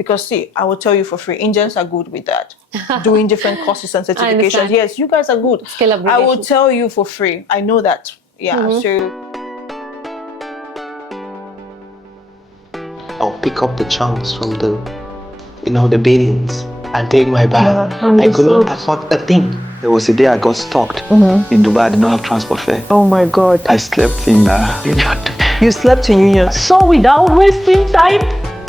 Because see, I will tell you for free, Indians are good with that. Doing different courses and certifications. Yes, you guys are good. Skill upgradation. I will tell you for free. I know that. Yeah, so I'll pick up the chunks from the beatings and take my bag. I couldn't afford a thing. There was a day I got stuck in Dubai. I did not have transport fare. oh my God. I slept in You slept in Union. So without wasting time,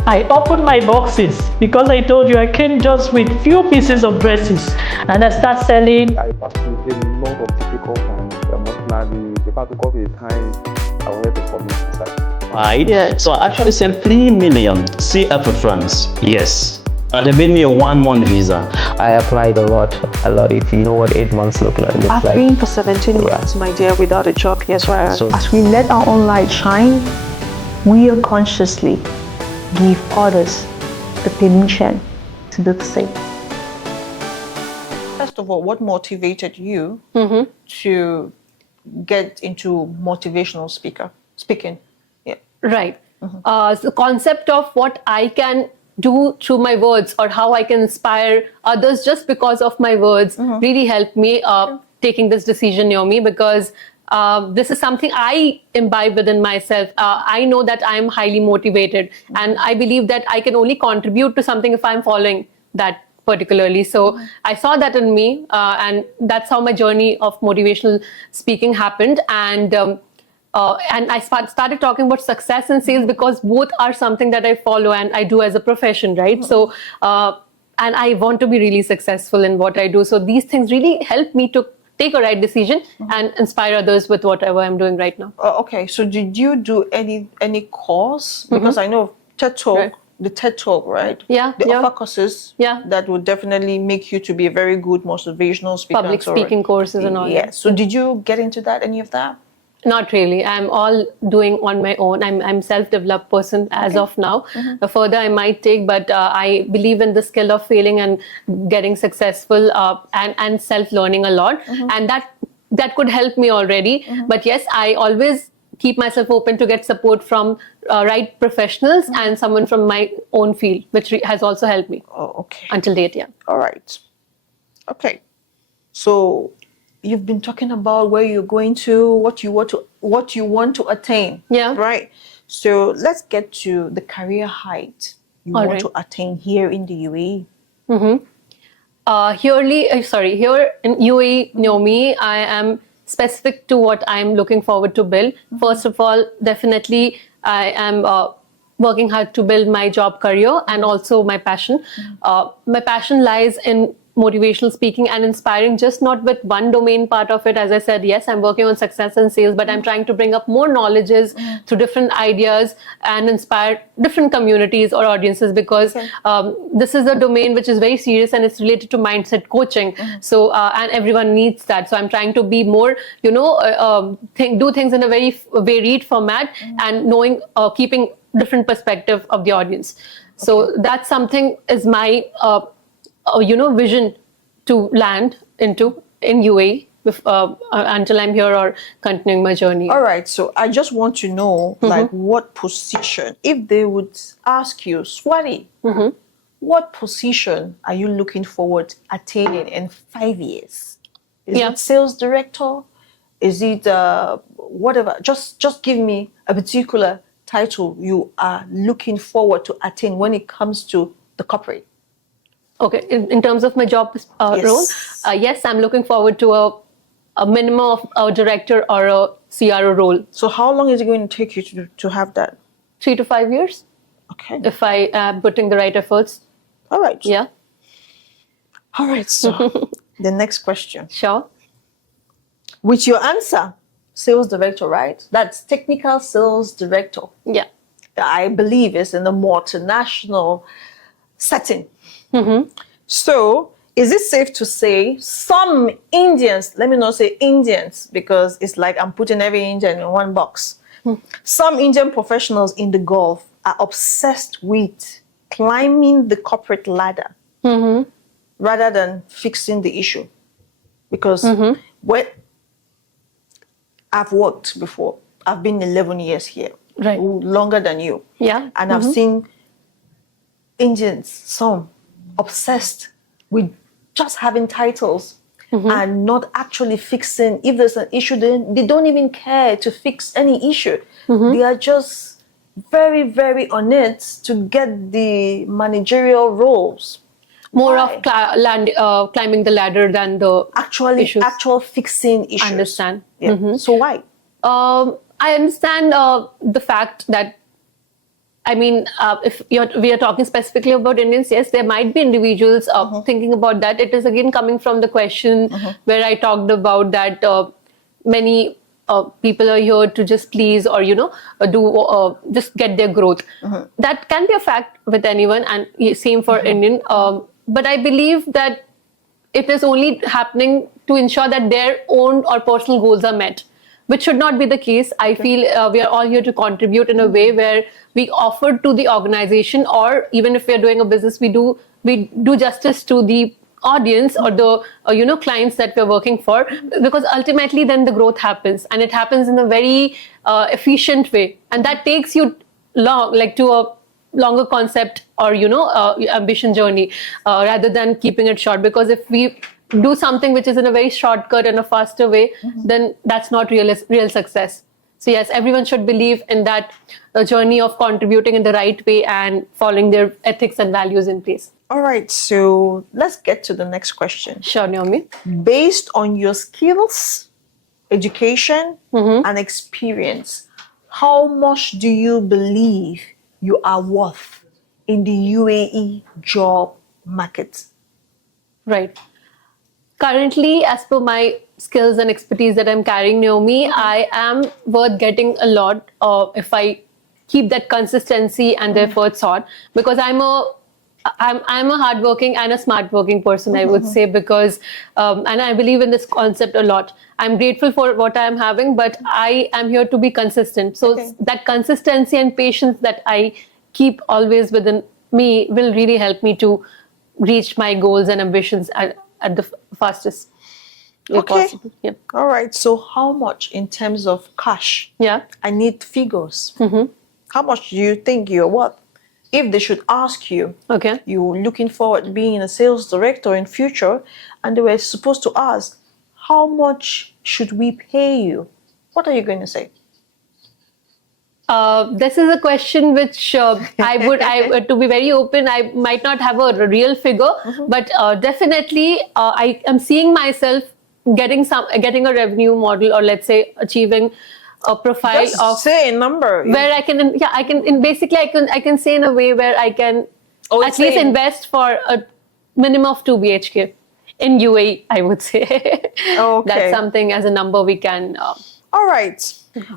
I opened my boxes because I told you I came just with few pieces of dresses, and I start selling. I passed through a lot of difficult times. Emotionally, the difficult times I wanted to commit suicide. Right? Yeah. So I actually sent 3 million CF for France. Yes. And they made me a 1-month visa. I applied a lot. If you know what 8 months look like. I've been for 17 years, my dear, without a job. Yes, right. So As we let our own light shine, we unconsciously give others the permission to do the same. First of all, what motivated you to get into motivational speaking? Yeah. Right. The concept of what I can do through my words or how I can inspire others just because of my words really helped me taking this decision near me, because this is something I imbibe within myself. I know that I'm highly motivated, and I believe that I can only contribute to something if I'm following that particularly. So I saw that in me, and that's how my journey of motivational speaking happened. And I started talking about success and sales because both are something that I follow and I do as a profession, right? So, and I want to be really successful in what I do. So these things really help me to take a right decision and inspire others with whatever I'm doing right now. Okay, so did you do any course? Because I know TED Talk, Right. the TED Talk, right? Yeah, They yeah. offer courses that would definitely make you to be a very good motivational speaker. Public speaking courses and all that. Yes. So did you get into that, any of that? Not really. I'm all doing on my own. I'm self-developed person as of now. Further I might take, but I believe in the skill of failing and getting successful and self-learning a lot. And that could help me already. But yes, I always keep myself open to get support from right professionals and someone from my own field, which has also helped me Okay. until date. Yeah. All right. Okay. So you've been talking about where you're going to, what you want to attain. Yeah. Right. So let's get to the career height you All want right. to attain here in the UAE. Here in UAE, near me, I am specific to what I'm looking forward to build. First of all, definitely I am working hard to build my job career and also my passion. My passion lies in motivational speaking and inspiring, just not with one domain part of it. As I said, yes, I'm working on success and sales, but I'm trying to bring up more knowledges through different ideas and inspire different communities or audiences, because this is a domain which is very serious and it's related to mindset coaching. So, and everyone needs that. So I'm trying to be more, do things in a very varied format and knowing, keeping different perspective of the audience. So that's something is my, vision to land into in UAE until I'm here or continuing my journey. All right. So I just want to know, like, what position, if they would ask you, Swati, what position are you looking forward to attaining in 5 years? Is it sales director? Is it whatever? Just give me a particular title you are looking forward to attain when it comes to the corporate. Okay, in terms of my job role, yes, I'm looking forward to a minimum of a director or a CRO role. So how long is it going to take you to have that? 3 to 5 years. Okay. If I am putting the right efforts. All right. Yeah. All right. So the next question. Sure. With your answer, sales director, right? That's technical sales director. Yeah. I believe is in a multinational setting. So is it safe to say some Indians, let me not say Indians, because it's like I'm putting every Indian in one box. Some Indian professionals in the Gulf are obsessed with climbing the corporate ladder rather than fixing the issue. Because when I've worked before, I've been 11 years here, Right. longer than you. Yeah. And I've seen Indians, some, obsessed with just having titles and not actually fixing. If there's an issue, they don't even care to fix any issue. They are just very, very on it to get the managerial roles. More Why? of climbing the ladder than the issues. Actual fixing issues. I understand. Yeah. So why? I understand the fact that, I mean, if we are talking specifically about Indians, yes, there might be individuals thinking about that. It is again coming from the question where I talked about that many people are here to just please or, just get their growth. That can be a fact with anyone, and same for Indian. But I believe that it is only happening to ensure that their own or personal goals are met, which should not be the case. I feel we are all here to contribute in a way where we offer to the organization, or even if we are doing a business, we do justice to the audience or the clients that we're working for, because ultimately then the growth happens, and it happens in a very efficient way, and that takes you long, like to a longer concept or ambition journey, rather than keeping it short. Because if we do something which is in a very shortcut and a faster way, then that's not real success. So yes, everyone should believe in that journey of contributing in the right way and following their ethics and values in place. All right, so let's get to the next question. Sure, Naomi. Based on your skills, education, and experience, how much do you believe you are worth in the UAE job market? Right. Currently, as per my skills and expertise that I'm carrying, Naomi, I am worth getting a lot if I keep that consistency and the efforts on, because I'm a hardworking and a smart working person, I would say, because and I believe in this concept a lot. I'm grateful for what I'm having, but I am here to be consistent. So that consistency and patience that I keep always within me will really help me to reach my goals and ambitions at the fastest way possible. Yeah. All right. So how much in terms of cash? Yeah. I need figures. How much do you think you're worth? If they should ask you, you're looking forward to being a sales director in future, and they were supposed to ask, how much should we pay you? What are you going to say? This is a question which to be very open, I might not have a real figure, but definitely I am seeing myself getting a revenue model, or let's say achieving a profile Just say a number where I can say in a way where I can at least invest for a minimum of 2 BHK in UAE, I would say. Okay. That's something as a number we can. All right.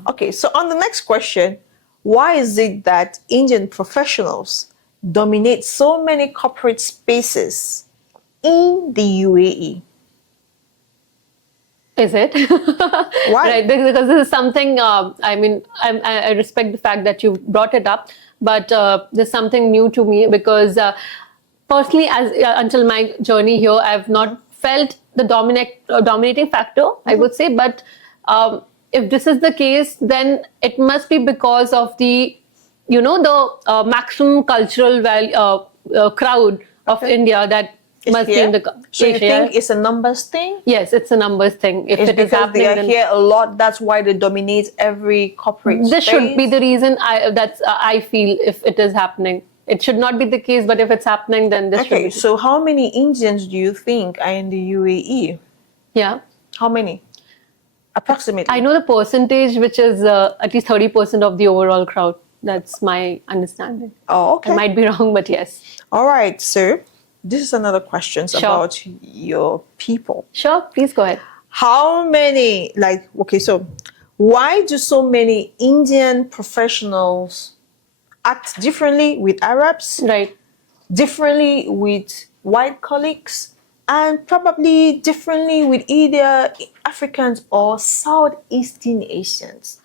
Okay, so on the next question, why is it that Indian professionals dominate so many corporate spaces in the UAE? Is it? Why? Right, because this is something, I respect the fact that you brought it up, but there's something new to me, because personally, until my journey here, I've not felt the dominating factor, I would say, but if this is the case, then it must be because of the maximum cultural crowd of India that must be in the So you think it's a numbers thing? Yes, it's a numbers thing. If It's it is because happening, they are then here a lot, that's why they dominate every corporate this space? should be the reason I feel if it is happening. It should not be the case, but if it's happening, then this should be. Okay, so how many Indians do you think are in the UAE? Yeah. How many? Approximately. I know the percentage, which is at least 30% of the overall crowd. That's my understanding. Oh, okay. I might be wrong, but yes. All right, so this is another question about your people. Sure, please go ahead. How many, so why do so many Indian professionals act differently with Arabs? Right. Differently with white colleagues? And probably differently with either Africans or Southeastern Asians?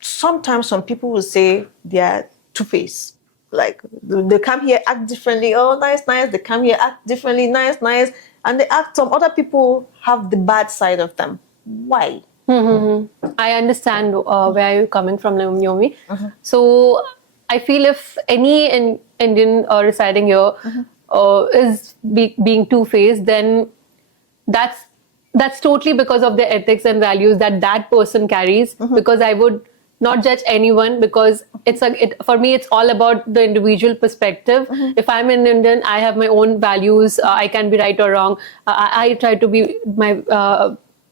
Sometimes some people will say they are two-faced. Like they come here, act differently. Oh, nice, nice. They come here, act differently. Nice, nice. And they act. Some other people have the bad side of them. Why? I understand where you're coming from, Naomi. So I feel if any Indian residing here is being two-faced, then that's totally because of the ethics and values that person carries. Because I would not judge anyone, because for me it's all about the individual perspective. If I'm an Indian, I have my own values. I can be right or wrong. I try to be my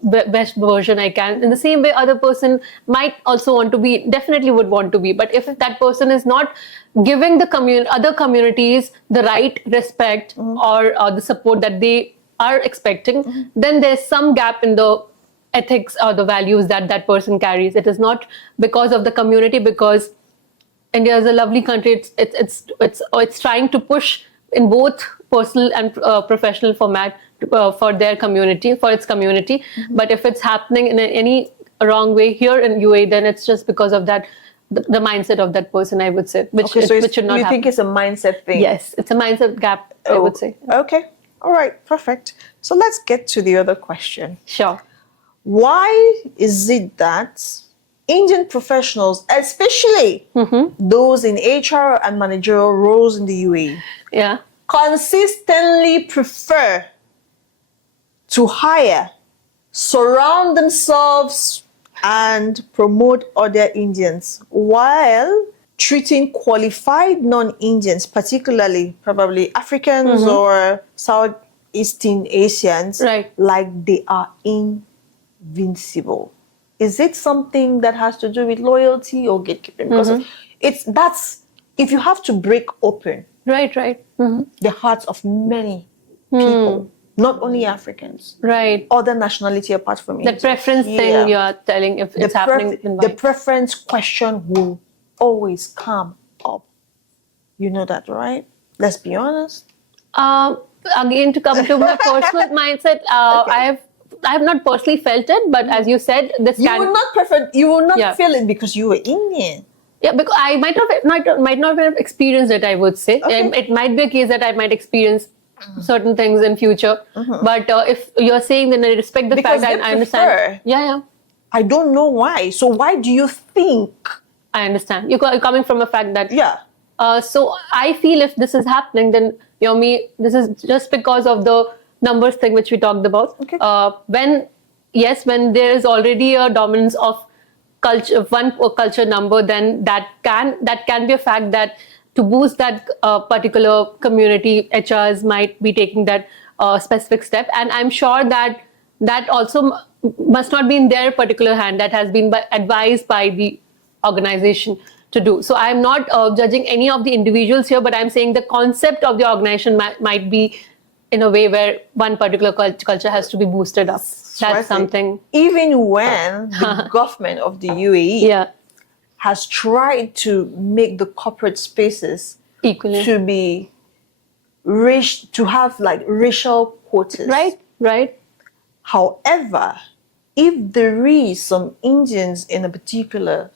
best version I can. In the same way, other person might also want to be, definitely would want to be. But if that person is not giving the other communities the right respect or the support that they are expecting, then there's some gap in the ethics or the values that person carries. It is not because of the community, because India is a lovely country. It's trying to push in both personal and professional format for their community, for its community. But if it's happening in any wrong way here in UAE, then it's just because of that, the mindset of that person, I would say, which should not happen. You think it's a mindset thing? Yes, it's a mindset gap, I would say. Okay. All right. Perfect. So let's get to the other question. Sure. Why is it that Indian professionals, especially those in HR and managerial roles in the UAE, consistently prefer to hire, surround themselves, and promote other Indians, while treating qualified non-Indians, particularly probably Africans or Southeastern Asians, like they are invincible? Is it something that has to do with loyalty or gatekeeping? Because that's if you have to break open the hearts of many people, not only Africans, other nationality apart from the preference thing you're telling, if it's happening, then the preference question will always come up. You know that, right? Let's be honest. Again, to come to my personal mindset, I have not personally felt it, but as you said, you will not feel it because you were Indian. Yeah, because I might not have experienced it, I would say. It might be a case that I might experience certain things in future. But if you're saying, then I respect the fact that I understand. I don't know why. So why do you think? I understand. You're coming from a fact that... so I feel if this is happening, then this is just because of the numbers thing which we talked about. When there is already a dominance of culture, one culture number, then that can be a fact that to boost that particular community, HRs might be taking that specific step. And I'm sure that also must not be in their particular hand. That has been advised by the organization to do. So I'm not judging any of the individuals here, but I'm saying the concept of the organization might be in a way where one particular culture has to be boosted up. That's something. Even when the government of the UAE has tried to make the corporate spaces equally to be to have like racial quotas. Right. However, if there is some Indians in a particular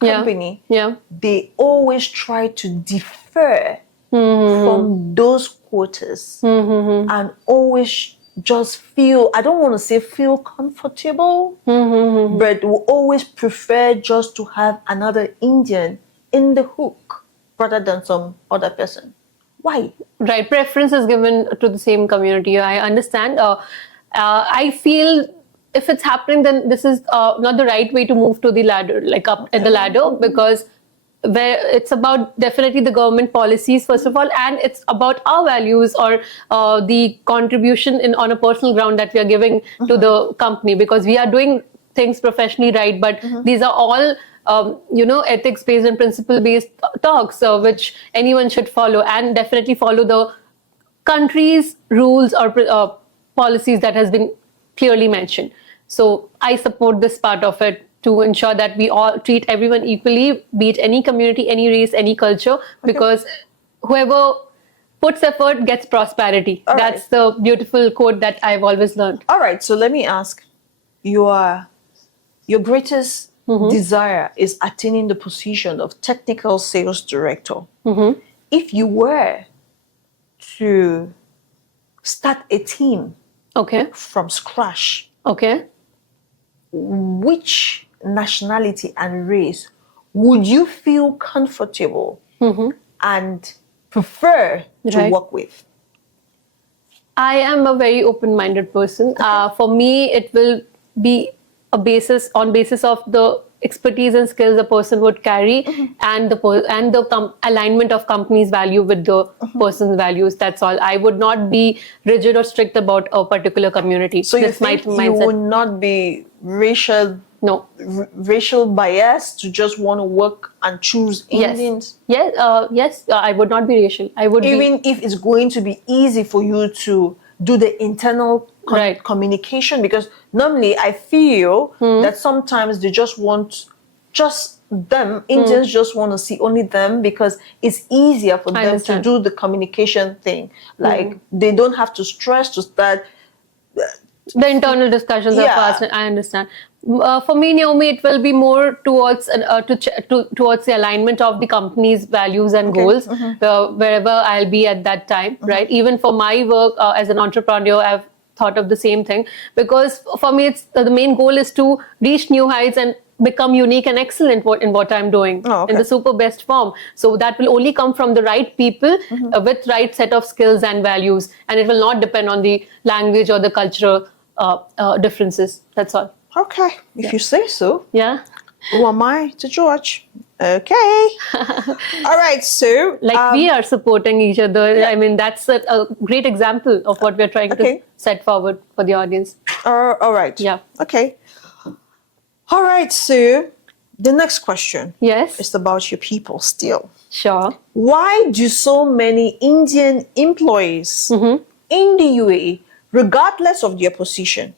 company, they always try to defer from those quotas and always just feel, I don't want to say feel comfortable, but will always prefer just to have another Indian in the hook rather than some other person. Why? Right, preference is given to the same community. I understand. I feel if it's happening, then this is not the right way to move to the ladder, like up at the ladder, because where it's about definitely the government policies, first of all, and it's about our values or the contribution on a personal ground that we are giving to the company, because we are doing things professionally right, but these are all ethics-based and principle-based talks, which anyone should follow, and definitely follow the country's rules or policies that has been clearly mentioned. So I support this part of it, to ensure that we all treat everyone equally, be it any community, any race, any culture, because whoever puts effort gets prosperity. That's the beautiful quote that I've always learned. All right, so let me ask, your greatest desire is attaining the position of technical sales director. If you were to start a team from scratch, which nationality and race would you feel comfortable and prefer to Right. work with? I am a very open-minded person. For me, it will be a basis of the expertise and skills a person would carry, and the alignment of company's value with the person's values. That's all. I would not be rigid or strict about a particular community. So you That's my think you mindset. would not be No. racial biased to just want to work and choose Indians? Yes. I would not be racial. I would be. Even if it's going to be easy for you to do the internal Right. communication, because normally I feel that sometimes they just want just them. Indians just want to see only them because it's easier for I them to understand. do the communication thing. Like they don't have to stress to start. The internal discussions are Yeah. fast. I understand. For me, Naomi, it will be more towards towards the alignment of the company's values and goals, wherever I'll be at that time, right? Even for my work as an entrepreneur, I've thought of the same thing, because for me, it's the main goal is to reach new heights and become unique and excellent in what I'm doing Oh, okay. in the super best form. So that will only come from the right people with right set of skills and values, and it will not depend on the language or the cultural differences. That's all. Okay, if you say so. Yeah. Who am I to judge? Okay. All right, so We are supporting each other. I mean, that's a great example of what we're trying Okay. to set forward for the audience. all right. Yeah. Okay. All right, so the next question Yes. is about your people still. Sure. Why do so many Indian employees in the UAE, regardless of their position,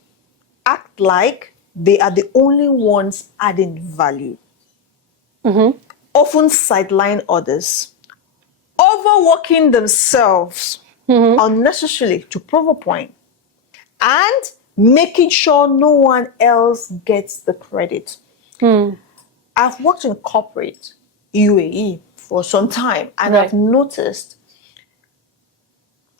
act like they are the only ones adding value? Often sideline others, overworking themselves unnecessarily to prove a point, and making sure no one else gets the credit. I've worked in corporate UAE for some time, and Right. I've noticed,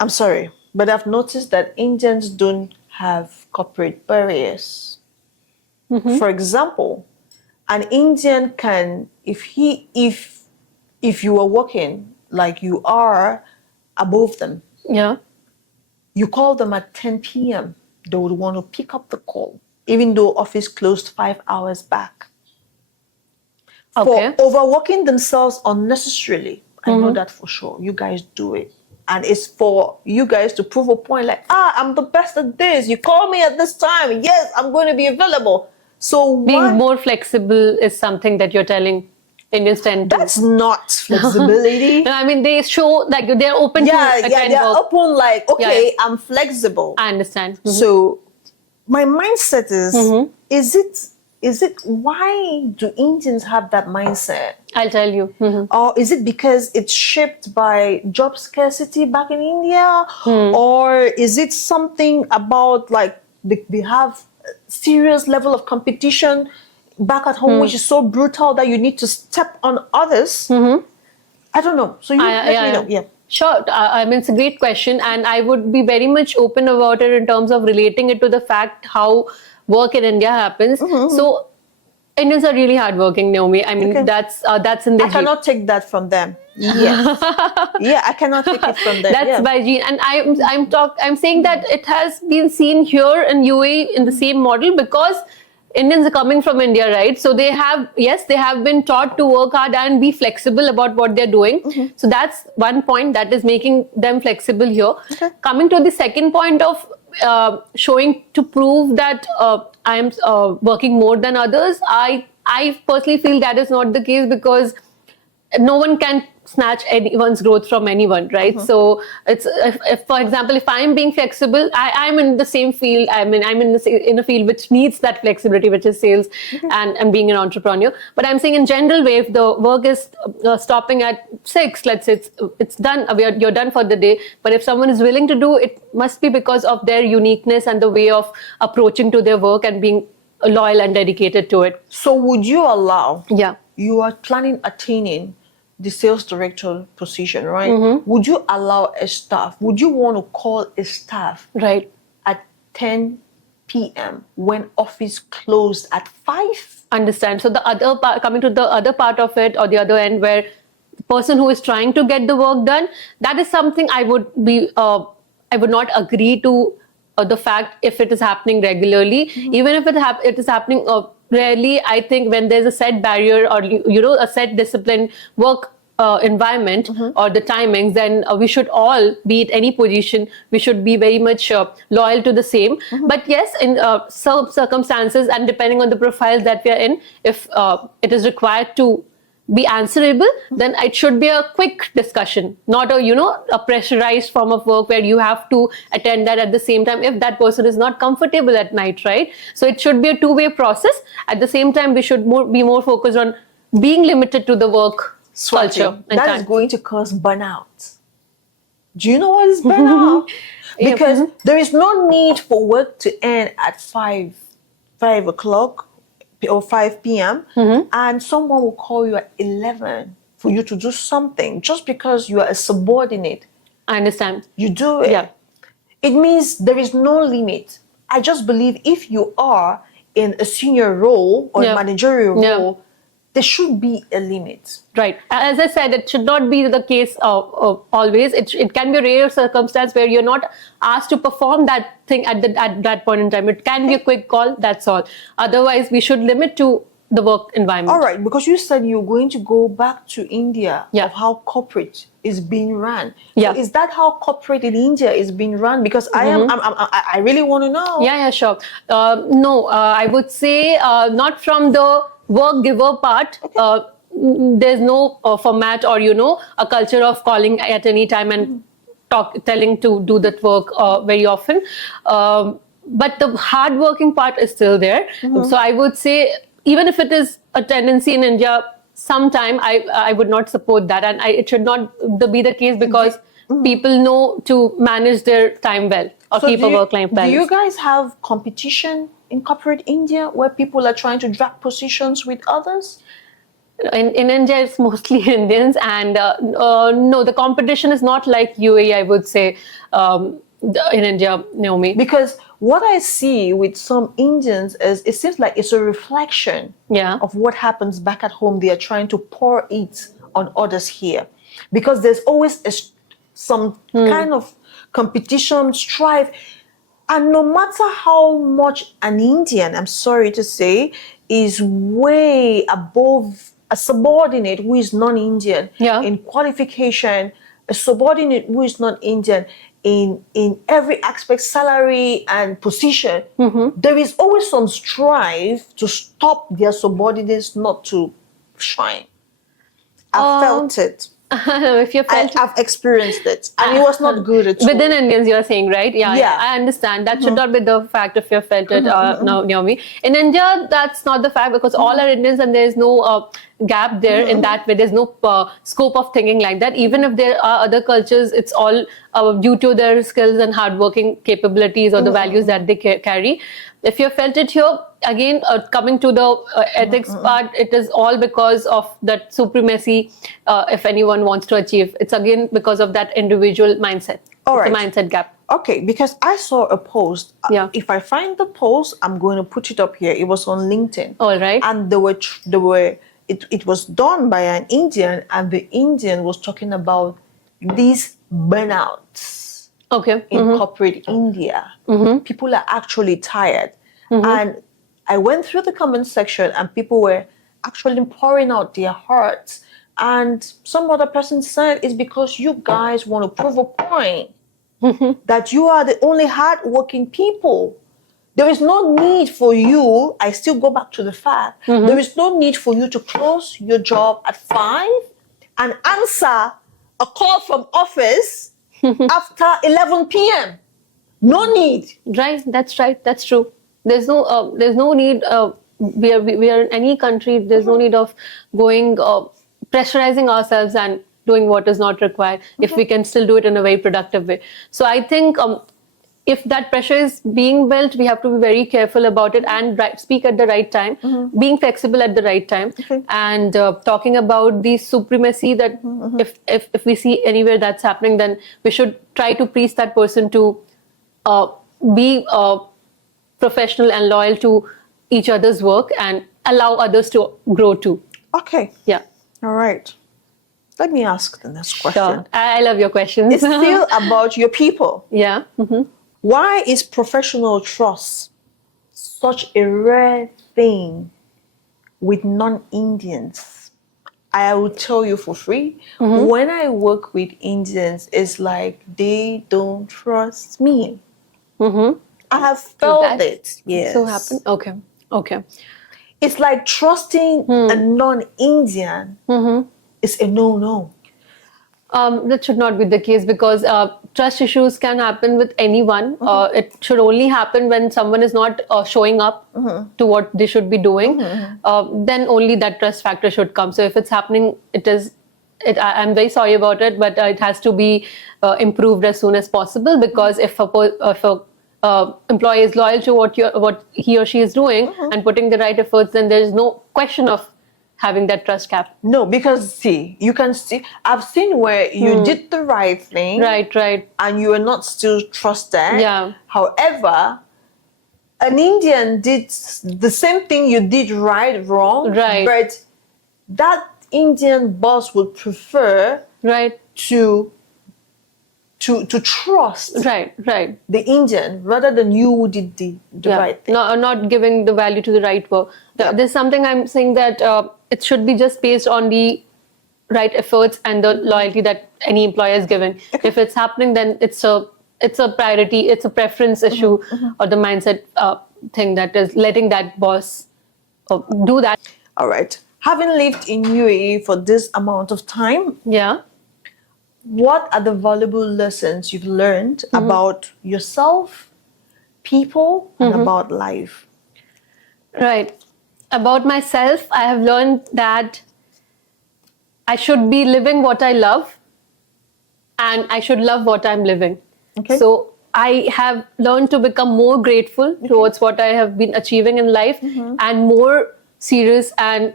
I'm sorry, but I've noticed that Indians don't have corporate barriers. For example, an Indian can, if you are working like you are above them, Yeah. you call them at 10 p.m., they would want to pick up the call, even though office closed 5 hours back. Okay. For overworking themselves unnecessarily, I know that for sure. You guys do it. And it's for you guys to prove a point like, I'm the best at this. You call me at this time. Yes, I'm going to be available. So Being why? more flexible is something that you're telling Indians tend to. That's not flexibility. No, I mean, they show like they're open to attend they're work. open like, okay, Yeah. I'm flexible. I understand. So my mindset is it why do Indians have that mindset? I'll tell you. Or is it because it's shaped by job scarcity back in India? Or is it something about like they have a serious level of competition back at home, which is so brutal that you need to step on others? I don't know. So you let me know. Yeah. Sure. I mean, it's a great question, and I would be very much open about it in terms of relating it to the fact how work in India happens. So Indians are really hardworking, Naomi. I mean, Okay. that's in the I cannot take that from them. Yes. Yeah, I cannot take it from them. That's yeah. by gene, and I'm saying that it has been seen here in UAE in the same model because Indians are coming from India, right? So they have been taught to work hard and be flexible about what they're doing. So that's one point that is making them flexible here. Okay. Coming to the second point of showing to prove that I am working more than others, I personally feel that is not the case because no one can snatch anyone's growth from anyone, right? So it's if for example, if I'm being flexible, I'm in the same field. I mean, I'm in a field which needs that flexibility, which is sales and being an entrepreneur. But I'm saying in general way, if the work is stopping at 6, let's say it's done, you're done for the day. But if someone is willing to do it, must be because of their uniqueness and the way of approaching to their work and being loyal and dedicated to it. So would you allow? Yeah. You are planning attaining the sales director position, right? Would you allow a staff? Would you want to call a staff Right. at 10 p.m. when office closed at 5? Understand. So the other part, coming to the other part of it or the other end where person who is trying to get the work done, that is something I would not agree to the fact if it is happening regularly. Even if it is happening rarely, I think when there's a set barrier or a set discipline work environment or the timings, then we should all be at any position, we should be very much loyal to the same. But yes, in some circumstances and depending on the profile that we are in, if it is required to be answerable, then it should be a quick discussion, not a pressurized form of work where you have to attend that at the same time if that person is not comfortable at night, right? So it should be a two-way process. At the same time, we should be more focused on being limited to the work culture. And that time. is going to cause burnout. Do you know what is burnout? Because there is no need for work to end at 5 o'clock or 5 p.m. and someone will call you at 11 for you to do something just because you are a subordinate. I understand. You do it. Yeah. It means there is no limit. I just believe if you are in a senior role or a managerial role, there should be a limit. Right. As I said, it should not be the case always. It can be a rare circumstance where you're not asked to perform that thing at that point in time. It can be a quick call, that's all. Otherwise, we should limit to the work environment. All right, because you said you're going to go back to India of how corporate is being run. Yeah. So is that how corporate in India is being run? Because I really want to know. Yeah, sure. No, I would say not from the work giver part. There's no format or a culture of calling at any time and telling to do that work very often. But the hard working part is still there. So I would say, even if it is a tendency in India, sometime I would not support that, and it should not be the case because people know to manage their time well or keep a work-life balance. Do you guys have competition in corporate India where people are trying to drag positions with others? In India, it's mostly Indians, and no, the competition is not like UAE, I would say, in India, Naomi. Because what I see with some Indians is it seems like it's a reflection of what happens back at home. They are trying to pour it on others here. Because there's always some kind of competition, strife. And no matter how much an Indian, I'm sorry to say, is way above a subordinate who is non-Indian in qualification, a subordinate who is not Indian in every aspect, salary and position, there is always some strife to stop their subordinates not to shine. I felt it. If you felt I've experienced it, and it was not good at all. Within Indians, you're saying, right? Yeah, I understand. That should not be the fact if you felt it, Naomi. In India, that's not the fact because all are Indians and there's no gap there in that way. There's no scope of thinking like that. Even if there are other cultures, it's all due to their skills and hardworking capabilities or the values that they carry. If you felt it here, again, coming to the ethics part, it is all because of that supremacy, if anyone wants to achieve. It's again because of that individual mindset. All right. The mindset gap. Okay, because I saw a post. If I find the post, I'm going to put it up here. It was on LinkedIn. All right. And it was done by an Indian, and the Indian was talking about these burnouts. In corporate India. People are actually tired. And I went through the comment section and people were actually pouring out their hearts. And some other person said it's because you guys want to prove a point that you are the only hardworking people. There is no need for you, I still go back to the fact, there is no need for you to close your job at 5 and answer a call from office after 11 p.m. No need. Right, that's right. That's true. There's no need. We are in any country. There's no need of going pressurizing ourselves and doing what is not required if we can still do it in a very productive way. So I think if that pressure is being built, we have to be very careful about it and speak at the right time, being flexible at the right time, and talking about the supremacy that if we see anywhere that's happening, then we should try to preach that person to be professional and loyal to each other's work and allow others to grow too. Okay. Yeah. All right. let me ask the next question. Sure. I love your questions. It's still about your people. Yeah. Why is professional trust such a rare thing with non-Indians? I will tell you for free. When I work with Indians, it's like they don't trust me. I have felt it. Yes. So happened. Okay. It's like trusting a non-Indian is a no-no. That should not be the case because trust issues can happen with anyone. It should only happen when someone is not showing up to what they should be doing. Then only that trust factor should come. So if it's happening, I'm very sorry about it, but it has to be improved as soon as possible, because if a employee is loyal to what he or she is doing and putting the right efforts, then there is no question of having that trust gap. No, because you can see, I've seen where you did the right thing. Right. And you are not still trusted. Yeah. However, an Indian did the same thing you did wrong. Right. But that Indian boss would prefer to trust Right. the Indian rather than you who did the right thing. Not giving the value to the right work. There's something I'm saying that it should be just based on the right efforts and the loyalty that any employer is giving. If it's happening, then it's a priority, it's a preference issue, or the mindset thing that is letting that boss do that. All right. Having lived in UAE for this amount of time, what are the valuable lessons you've learned about yourself, people, and about life? Right. About myself, I have learned that I should be living what I love, and I should love what I'm living. So I have learned to become more grateful towards what I have been achieving in life, and more serious and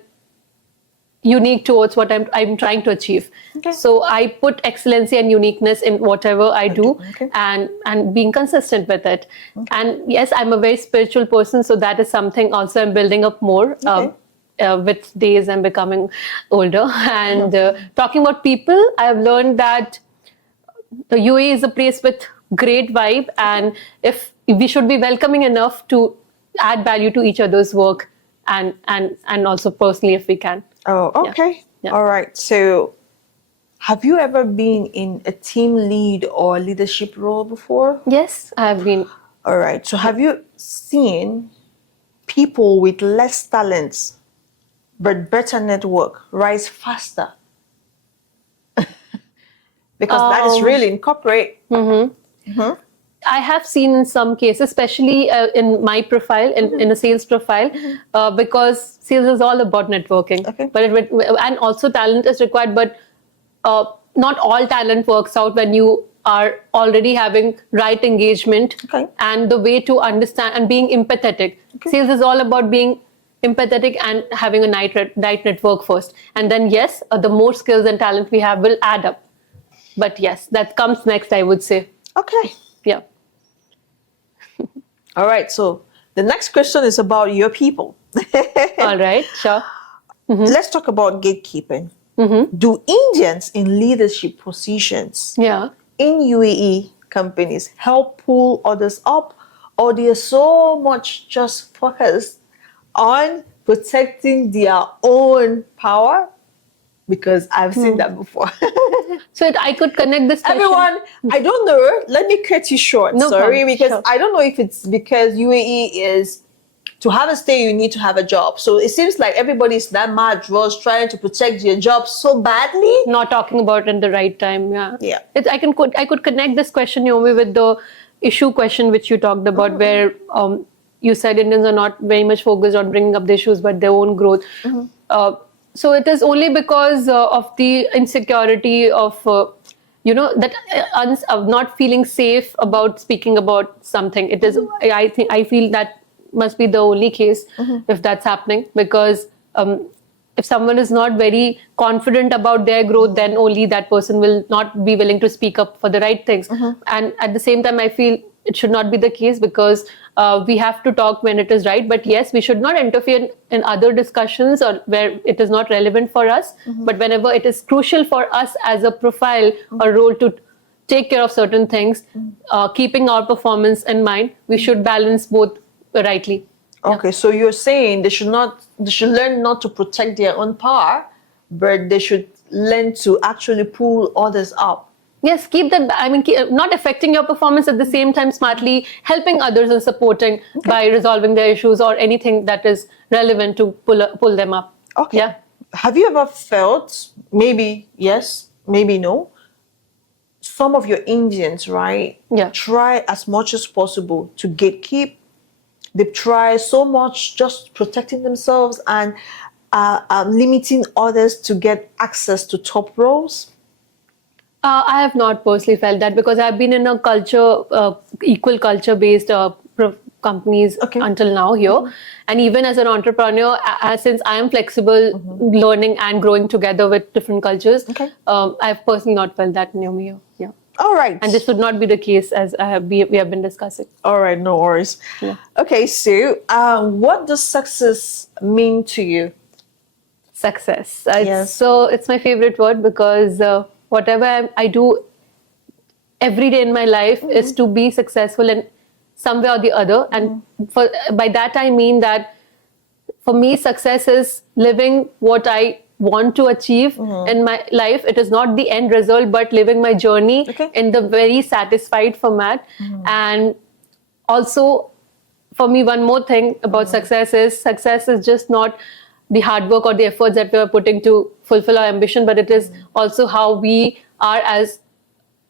unique towards what I'm trying to achieve. So I put excellency and uniqueness in whatever I do, and being consistent with it. And yes, I'm a very spiritual person, so that is something also I'm building up more with days and becoming older. And talking about people, I have learned that the UAE is a place with great vibe, and if we should be welcoming enough to add value to each other's work, and also personally if we can. Oh, okay. Yeah. All right. So have you ever been in a team lead or leadership role before? Yes, I have been. All right. So have you seen people with less talents but better network rise faster? Because that is really in corporate. I have seen in some cases, especially in my profile, in a sales profile, because sales is all about networking. But and also talent is required, but not all talent works out when you are already having right engagement and the way to understand and being empathetic. Sales is all about being empathetic and having a right network first. And then yes, the more skills and talent we have will add up. But yes, that comes next, I would say. Okay. Yeah. All right. So the next question is about your people. All right. Sure. Let's talk about gatekeeping. Do Indians in leadership positions in UAE companies help pull others up, or they are so much just focused on protecting their own power? Because I've seen that before. So I could connect this question. Everyone, I don't know. Let me cut you short. No Sorry, problem. because Sure. I don't know if it's because UAE is, to have a stay, you need to have a job. So it seems like everybody's that mad was trying to protect their job so badly. Not talking about it in the right time. Yeah. I could connect this question, Yomi, with the issue question which you talked about, where you said Indians are not very much focused on bringing up the issues, but their own growth. So it is only because of the insecurity of, of not feeling safe about speaking about something. It is, I feel that must be the only case if that's happening, because if someone is not very confident about their growth, then only that person will not be willing to speak up for the right things. And at the same time, I feel it should not be the case, because we have to talk when it is right. But yes, we should not interfere in other discussions or where it is not relevant for us. But whenever it is crucial for us as a profile or role to take care of certain things, keeping our performance in mind, we should balance both rightly. Okay, so you're saying they should learn not to protect their own power, but they should learn to actually pull others up. Yes, keep that. I mean, not affecting your performance, at the same time smartly helping others and supporting by resolving their issues or anything that is relevant to pull them up. Okay. Yeah. Have you ever felt, maybe yes, maybe no, some of your Indians, right? Yeah. Try as much as possible to gatekeep. They try so much just protecting themselves and limiting others to get access to top roles? I have not personally felt that, because I've been in a equal culture-based companies until now here. And even as an entrepreneur, since I am flexible, learning and growing together with different cultures, I've personally not felt that near me here. Yeah. All right. And this would not be the case, as we have been discussing. All right, no worries. Yeah. Okay, so what does success mean to you? Success. Yes. So it's my favorite word, because whatever I do every day in my life is to be successful in some way or the other. And by that I mean that for me, success is living what I want to achieve in my life. It is not the end result, but living my journey in the very satisfied format. And also, for me, one more thing about success is just not the hard work or the efforts that we are putting to fulfill our ambition, but it is also how we are as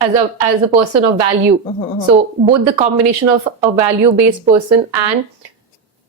a person of value. So both the combination of a value-based person and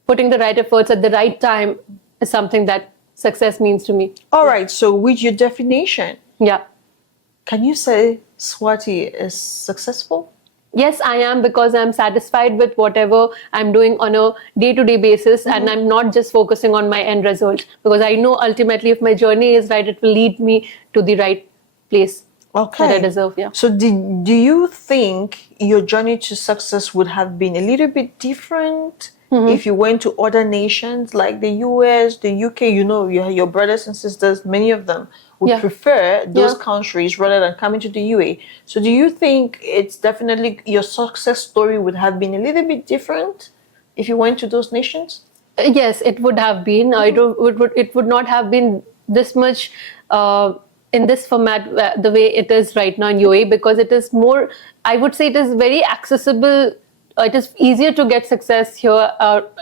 putting the right efforts at the right time is something that success means to me. All right, so with your definition, can you say Swati is successful? Yes, I am, because I'm satisfied with whatever I'm doing on a day-to-day basis, and I'm not just focusing on my end result, because I know ultimately if my journey is right, it will lead me to the right place that I deserve. Yeah. So do you think your journey to success would have been a little bit different if you went to other nations like the US, the UK? You know, your brothers and sisters, many of them would prefer those countries rather than coming to the UAE. So do you think it's definitely your success story would have been a little bit different if you went to those nations? Yes, it would have been. It would not have been this much in this format the way it is right now in UAE, because it is more, I would say it is very accessible. It is easier to get success here.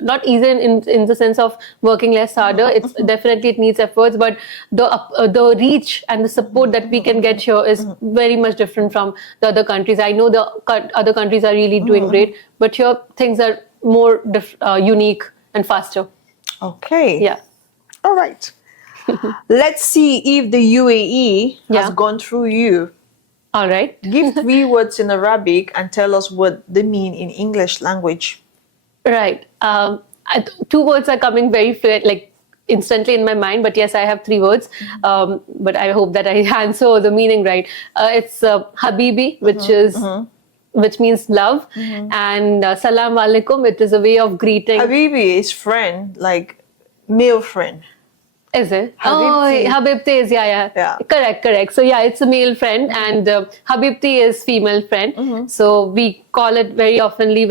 Not easy in the sense of working less harder. It's definitely, it needs efforts, but the reach and the support that we can get here is very much different from the other countries. I know the other countries are really doing great, but here things are more unique and faster. Okay. Yeah. All right. Let's see if the UAE has gone through you. All right. Give 3 words in Arabic and tell us what they mean in English language. Right. 2 words are coming very instantly in my mind, but yes, I have 3 words. But I hope that I answer the meaning right. It's Habibi, which means love, and Salam Alaikum. It is a way of greeting. Habibi is friend, like male friend. Is it? Habibti. Oh, Habibti is, yeah. Correct. So yeah, it's a male friend, and Habibti is female friend. So we call it very oftenly,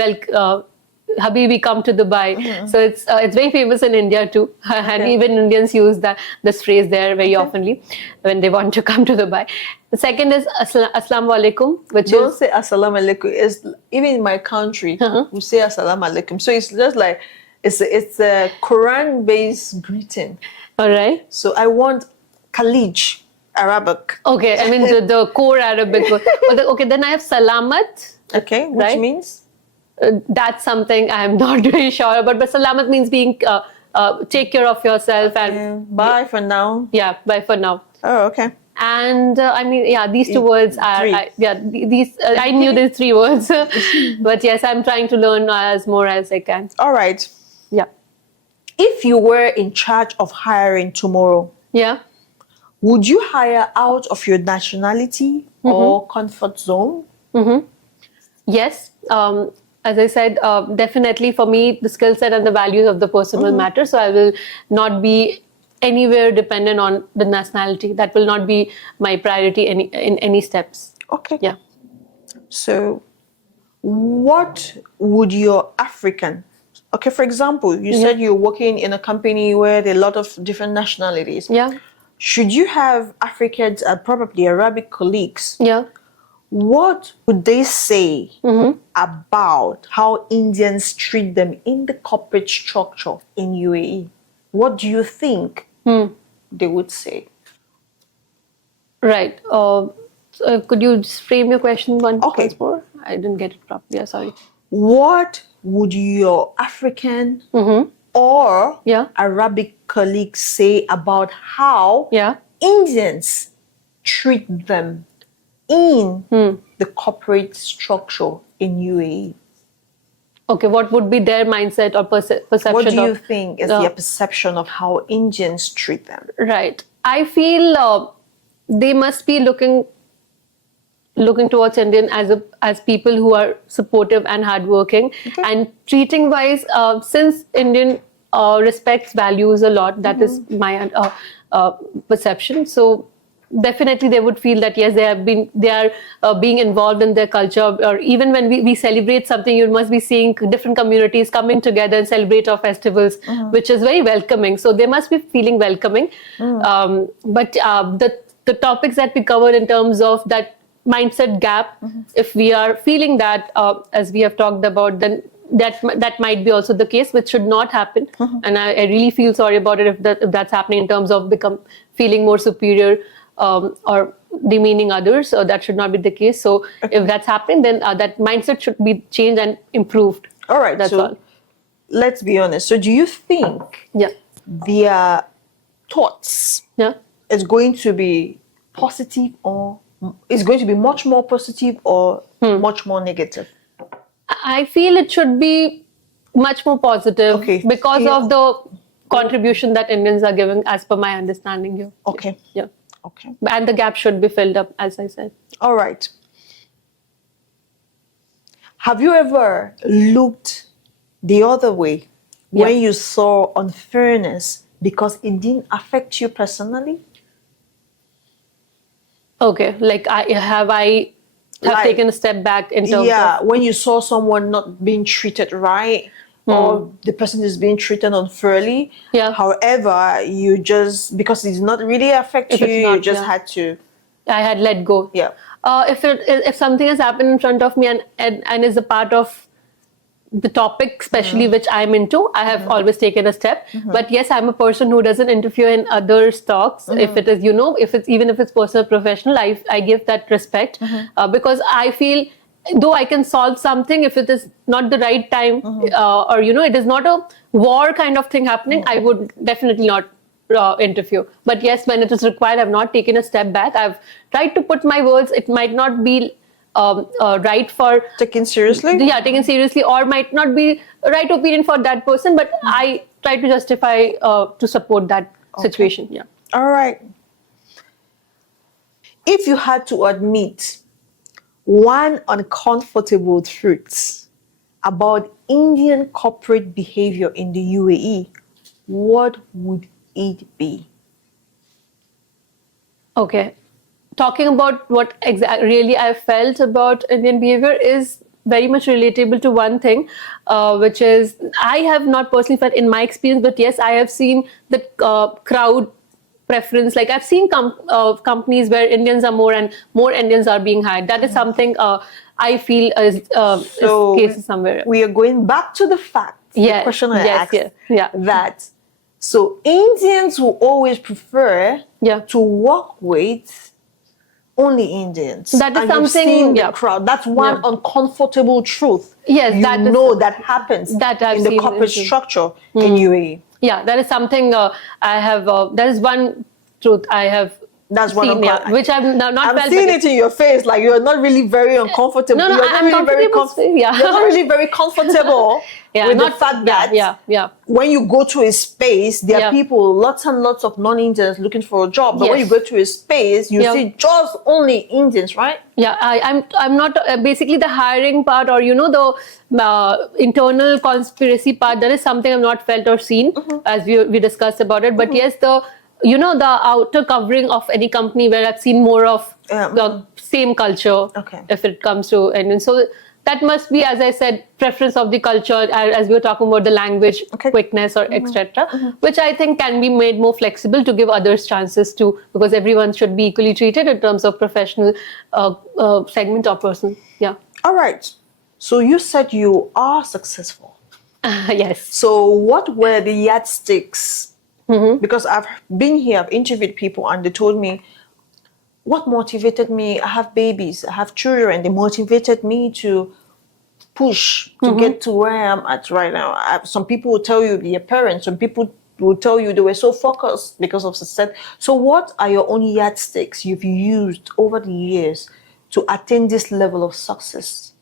Habibi, come to Dubai. So it's very famous in India too. And even Indians use this phrase there very oftenly when they want to come to Dubai. The second is Assalamu Alaikum, which Don't say Assalamu Alaikum. Even in my country, we say Assalamu Alaikum. So it's just like, it's a Quran-based greeting. All right. So I want Khalij, Arabic. Okay, I mean the core Arabic. Okay, then I have Salamat. Okay, which means? That's something I'm not really sure about. But Salamat means being, take care of yourself. And bye for now. Yeah, bye for now. Oh, okay. And I mean, yeah, these 2 words are, I knew these 3 words. But yes, I'm trying to learn as more as I can. All right. Yeah. If you were in charge of hiring tomorrow, would you hire out of your nationality or comfort zone? Yes. as I said, definitely for me, the skill set and the values of the person will matter. So I will not be anywhere dependent on the nationality. That will not be my priority in any steps. Okay. Yeah. So, what would your African, okay, for example, you said you're working in a company where there are a lot of different nationalities. Yeah. Should you have Africans and probably Arabic colleagues? Yeah. What would they say about how Indians treat them in the corporate structure in UAE? What do you think they would say? Right. Could you just frame your question once more? I didn't get it properly. Yeah, sorry. What would your African or Arabic colleagues say about how Indians treat them in the corporate structure in UAE? Okay, what would be their mindset or perception? What do you think is their perception of how Indians treat them? Right. I feel they must be looking towards Indian as people who are supportive and hardworking, and treating wise, since Indian respects values a lot. That is my perception. So definitely they would feel that yes, they are being involved in their culture, or even when we celebrate something, you must be seeing different communities coming together and celebrate our festivals, which is very welcoming. So they must be feeling welcoming. But the topics that we covered in terms of that mindset gap, if we are feeling that, as we have talked about, then that might be also the case, which should not happen. And I really feel sorry about it if that's happening in terms of feeling more superior or demeaning others. So that should not be the case. So if that's happening, then that mindset should be changed and improved. All right. That's all. Let's be honest. So do you think their thoughts is going to be positive, or is going to be much more positive or much more negative? I feel it should be much more positive because of the contribution that Indians are giving, as per my understanding here. Okay. Yeah. Okay. And the gap should be filled up, as I said. All right. Have you ever looked the other way when you saw unfairness because it didn't affect you personally? Okay, like I have taken a step back in terms of... when you saw someone not being treated right, or the person is being treated unfairly. However, you just, because it did not really affect you, you just had to... I had let go. Yeah. If something has happened in front of me and is a part of the topic, especially which I'm into, I have always taken a step. But yes, I'm a person who doesn't interfere in others' talks. If it is, even if it's personal, professional, I give that respect because I feel, though I can solve something, if it is not the right time or it is not a war kind of thing happening, I would definitely not interfere. But yes, when it is required, I've not taken a step back. I've tried to put my words. It might not be right for taken seriously. Yeah, taken seriously, or might not be right opinion for that person. But I try to justify to support that situation. Yeah. All right. If you had to admit one uncomfortable truth about Indian corporate behavior in the UAE, what would it be? Okay. Talking about what really I felt about Indian behavior is very much relatable to one thing, which is I have not personally felt in my experience, but yes, I have seen the crowd preference. Like I've seen companies where Indians are more and more Indians are being hired. That is something I feel is cases somewhere. We are going back to the fact, the question I asked, that so Indians will always prefer to work with only Indians. That is and something. You've seen the crowd. That's one uncomfortable truth. Yes, that happens that I've in the seen corporate structure in UAE. Yeah, that is something I have. That is one truth I have That's what seen, I'm which I've not I'm felt. seeing it in your face, like you're not really very uncomfortable. No, you're I'm not really comfortable. Yeah. You're not really very comfortable Yeah, with not the fact that yeah. when you go to a space, there are Yeah. people, lots and lots of non-Indians looking for a job. But when you Yes. go to a space, you Yeah. see just only Indians, right? Yeah, I'm not basically the hiring part or the internal conspiracy part. That is something I've not felt or seen as we discussed about it. But yes, the outer covering of any company where I've seen more of the same culture. Okay. If it comes to and so that must be, as I said, preference of the culture as we were talking about the language quickness or etc. Which I think can be made more flexible to give others chances too, because everyone should be equally treated in terms of professional segment or person. Yeah. All right. So you said you are successful. Yes. So what were the yardsticks? Because I've been here, I've interviewed people, and they told me what motivated me. I have babies, I have children. They motivated me to push to get to where I'm at right now. Some people will tell you their parents. Some people will tell you they were so focused because of success. So what are your own yardsticks you've used over the years to attain this level of success?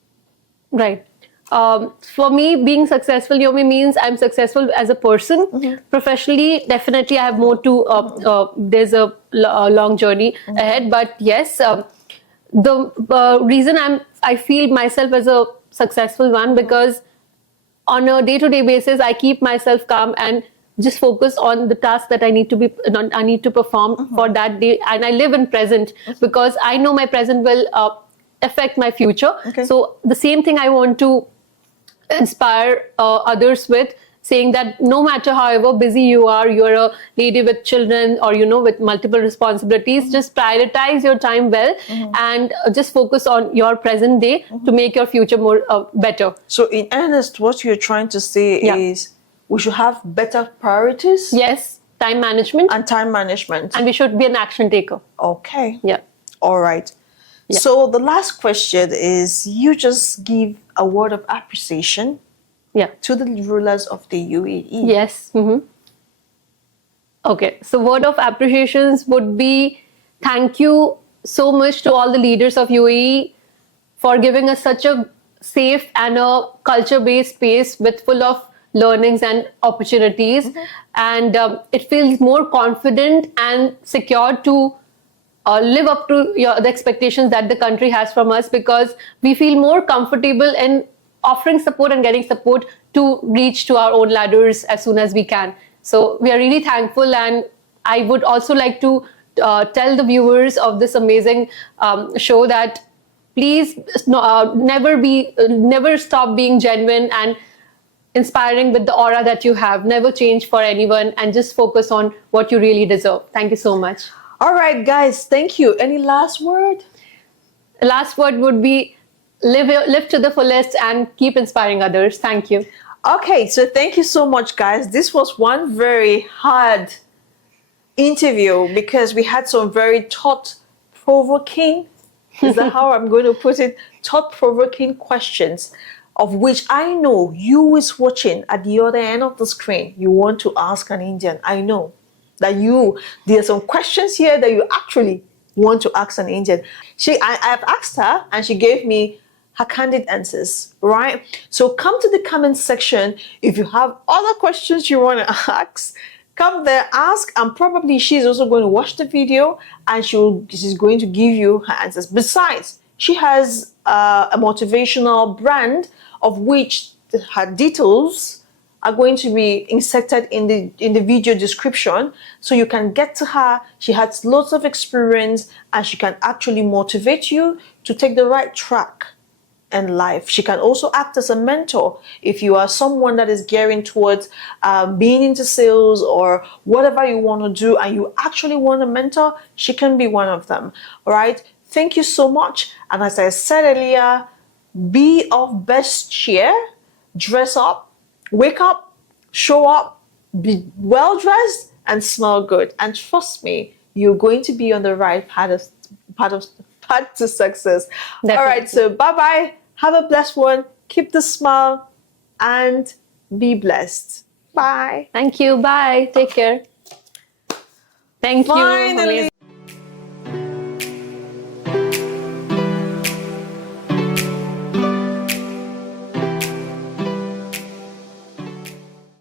Right. For me, being successful, Yomi, means I'm successful as a person. Professionally, definitely I have more to, there's a long journey ahead. But yes, the reason I feel myself as a successful one, because on a day-to-day basis, I keep myself calm and just focus on the task that I need to perform for that day. And I live in present because I know my present will affect my future. So the same thing I want to inspire others with, saying that no matter however busy you're a lady with children or with multiple responsibilities, just prioritize your time well and just focus on your present day to make your future more better. So in earnest, what you're trying to say is we should have better priorities. Yes, time management. And time management. And we should be an action taker. Okay. Yeah. All right. Yeah. So the last question is, you just give a word of appreciation to the rulers of the UAE. Yes. Okay. So word of appreciations would be thank you so much to all the leaders of UAE for giving us such a safe and a culture-based space with full of learnings and opportunities. And it feels more confident and secure to live up to the expectations that the country has from us, because we feel more comfortable in offering support and getting support to reach to our own ladders as soon as we can. So we are really thankful, and I would also like to tell the viewers of this amazing show that please never stop being genuine and inspiring with the aura that you have. Never change for anyone and just focus on what you really deserve. Thank you so much. All right, guys, thank you. Any last word? The last word would be live to the fullest and keep inspiring others. Thank you. Okay, so thank you so much, guys. This was one very hard interview because we had some very thought-provoking, is that how I'm going to put it? Thought-provoking questions, of which I know you is watching at the other end of the screen. You want to ask an Indian. I know that there are some questions here that you actually want to ask an Indian. I've asked her and she gave me her candid answers, right? So come to the comment section if you have other questions you want to ask. Come there, ask, and probably she's also going to watch the video and she's going to give you her answers. Besides, she has a motivational brand of which her details are going to be inserted in the video description, so you can get to her. She has lots of experience and she can actually motivate you to take the right track in life. She can also act as a mentor if you are someone that is gearing towards being into sales or whatever you want to do and you actually want a mentor. She can be one of them. All right, thank you so much. And as I said earlier, be of best cheer, dress up, wake up, show up, be well dressed and smell good. And trust me, you're going to be on the right path to success. Definitely. All right, so bye-bye. Have a blessed one. Keep the smile and be blessed. Bye. Thank you. Bye. Take care. Thank you. Finally.